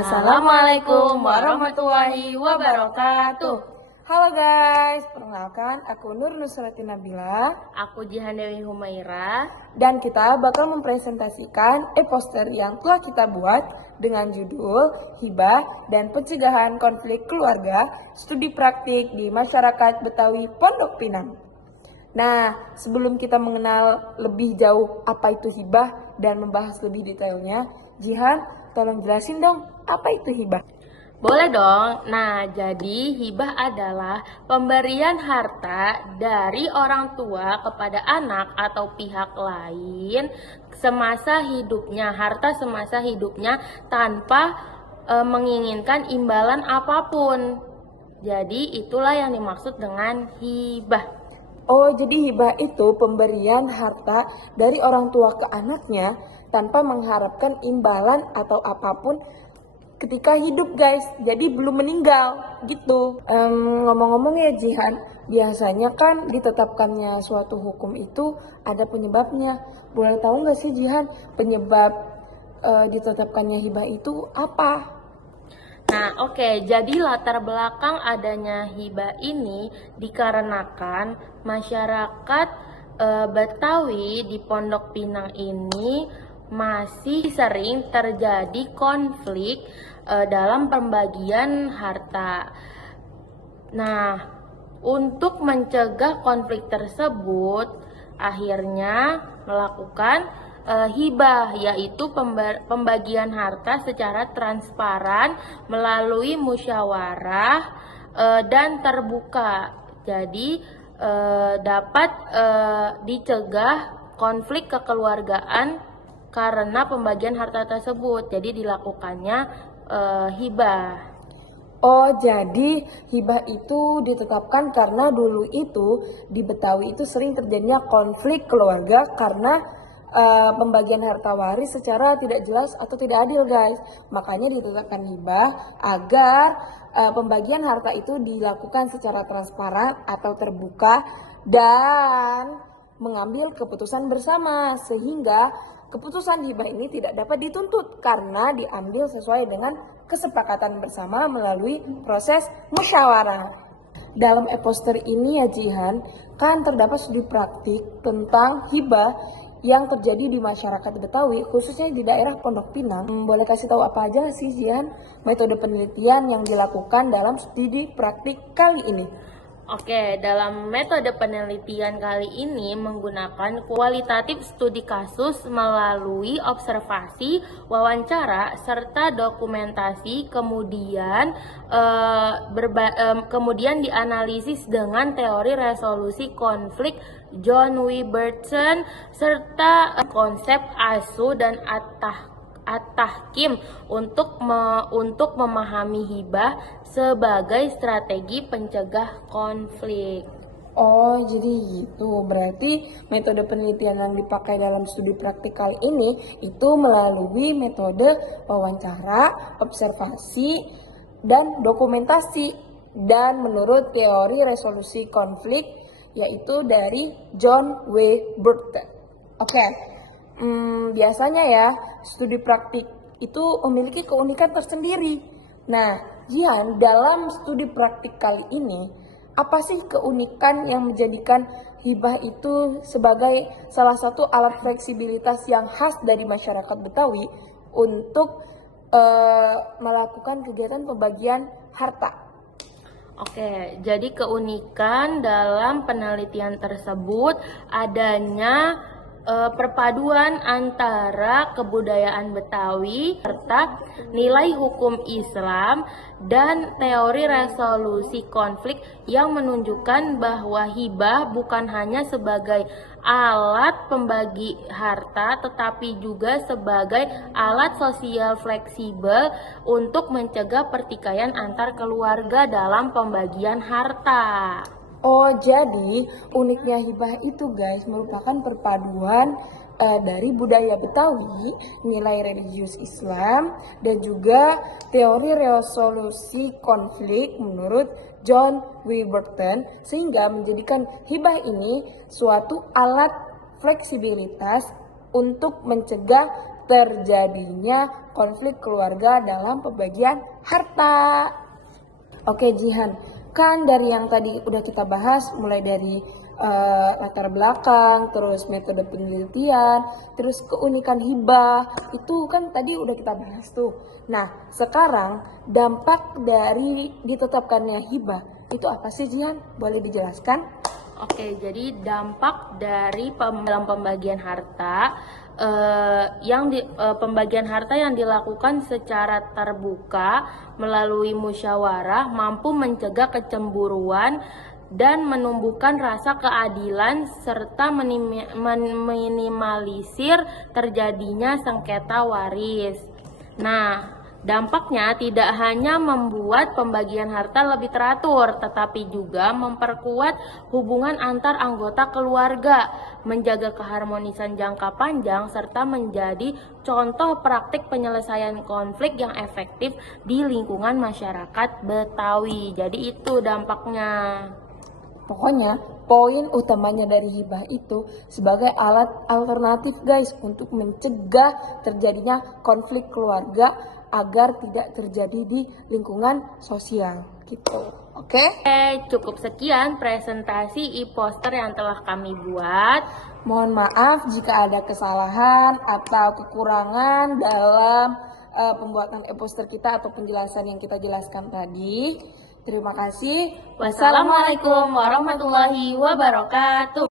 Assalamualaikum warahmatullahi wabarakatuh. Halo guys, perkenalkan aku Nur Nusrati Nabila. Aku Jihan Dewi Humaira. Dan kita bakal mempresentasikan e-poster yang telah kita buat dengan judul Hibah dan Pencegahan Konflik Keluarga, Studi Praktik di Masyarakat Betawi Pondok Pinang. Nah, sebelum kita mengenal lebih jauh apa itu hibah dan membahas lebih detailnya, Jihan, tolong jelasin dong, apa itu hibah? Boleh dong. Nah, jadi hibah adalah pemberian harta dari orang tua kepada anak atau pihak lain semasa hidupnya, harta semasa hidupnya tanpa menginginkan imbalan apapun. Jadi itulah yang dimaksud dengan hibah. Oh, jadi hibah itu pemberian harta dari orang tua ke anaknya tanpa mengharapkan imbalan atau apapun ketika hidup guys, jadi belum meninggal gitu. Ngomong-ngomong ya Jihan, biasanya kan ditetapkannya suatu hukum itu ada penyebabnya. Boleh tahu nggak sih Jihan, penyebab ditetapkannya hibah itu apa? Nah, oke. Jadi latar belakang adanya hibah ini dikarenakan masyarakat Betawi di Pondok Pinang ini masih sering terjadi konflik dalam pembagian harta. Nah, untuk mencegah konflik tersebut, akhirnya melakukan hibah, yaitu pembagian harta secara transparan melalui musyawarah dan terbuka. Jadi dapat dicegah konflik kekeluargaan karena pembagian harta tersebut. Jadi dilakukannya hibah. Oh, jadi hibah itu ditetapkan karena dulu itu di Betawi itu sering terjadinya konflik keluarga karena pembagian harta waris secara tidak jelas atau tidak adil guys. Makanya ditetapkan hibah agar pembagian harta itu dilakukan secara transparan atau terbuka dan mengambil keputusan bersama, sehingga keputusan hibah ini tidak dapat dituntut karena diambil sesuai dengan kesepakatan bersama melalui proses musyawarah. Dalam e-poster ini ya Jihan, kan terdapat studi praktik tentang hibah yang terjadi di masyarakat Betawi, khususnya di daerah Pondok Pinang. Boleh kasih tahu apa aja sih Jihan metode penelitian yang dilakukan dalam studi praktik kali ini? Oke, dalam metode penelitian kali ini menggunakan kualitatif studi kasus melalui observasi, wawancara, serta dokumentasi, kemudian dianalisis dengan teori resolusi konflik John Wiberton serta konsep ASU dan At-Tahkim untuk memahami hibah sebagai strategi pencegah konflik. Oh, jadi gitu. Berarti metode penelitian yang dipakai dalam studi praktik kali ini itu melalui metode wawancara, observasi, dan dokumentasi. Dan menurut teori resolusi konflik yaitu dari John W. Burton. Oke. Biasanya ya, studi praktik itu memiliki keunikan tersendiri. Nah, Jihan, dalam studi praktik kali ini, apa sih keunikan yang menjadikan hibah itu sebagai salah satu alat fleksibilitas yang khas dari masyarakat Betawi untuk melakukan kegiatan pembagian harta? Oke, jadi keunikan dalam penelitian tersebut adanya perpaduan antara kebudayaan Betawi serta nilai hukum Islam dan teori resolusi konflik yang menunjukkan bahwa hibah bukan hanya sebagai alat pembagi harta tetapi juga sebagai alat sosial fleksibel untuk mencegah pertikaian antar keluarga dalam pembagian harta. Oh, jadi uniknya hibah itu guys merupakan perpaduan dari budaya Betawi, nilai religius Islam, dan juga teori resolusi konflik menurut John W. Burton, sehingga menjadikan hibah ini suatu alat fleksibilitas untuk mencegah terjadinya konflik keluarga dalam pembagian harta. Oke Jihan, kan dari yang tadi udah kita bahas mulai dari latar belakang, terus metode penelitian, terus keunikan hibah, itu kan tadi udah kita bahas tuh. Nah, sekarang dampak dari ditetapkannya hibah itu apa sih Jihan? Boleh dijelaskan? Oke, jadi dampak dari dalam pembagian harta pembagian harta yang dilakukan secara terbuka melalui musyawarah mampu mencegah kecemburuan dan menumbuhkan rasa keadilan serta meminimalisir terjadinya sengketa waris. Nah, dampaknya tidak hanya membuat pembagian harta lebih teratur, tetapi juga memperkuat hubungan antar anggota keluarga, menjaga keharmonisan jangka panjang, serta menjadi contoh praktik penyelesaian konflik yang efektif di lingkungan masyarakat Betawi. Jadi itu dampaknya. Pokoknya poin utamanya dari hibah itu sebagai alat alternatif guys untuk mencegah terjadinya konflik keluarga agar tidak terjadi di lingkungan sosial gitu. Oke? Cukup sekian presentasi e-poster yang telah kami buat. Mohon maaf jika ada kesalahan atau kekurangan dalam pembuatan e-poster kita atau penjelasan yang kita jelaskan tadi. Terima kasih. Wassalamualaikum warahmatullahi wabarakatuh.